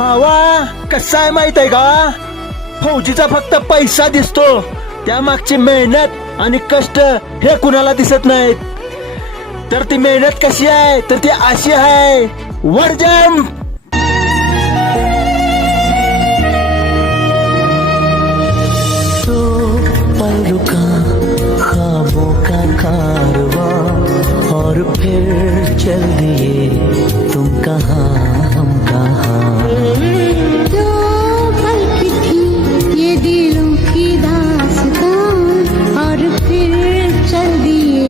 वा कसा आहे माहित आहे का? फौजीचा फक्त पैसा दिसतो, त्या मागची मेहनत आणि कष्ट हे कुणाला दिसत नाहीत. तर ती मेहनत कशी आहे तर ती अशी आहे, वर जंप. तो पल रुका ख्वाबों का कारवां और फिर चल दिए तुम कहाँ.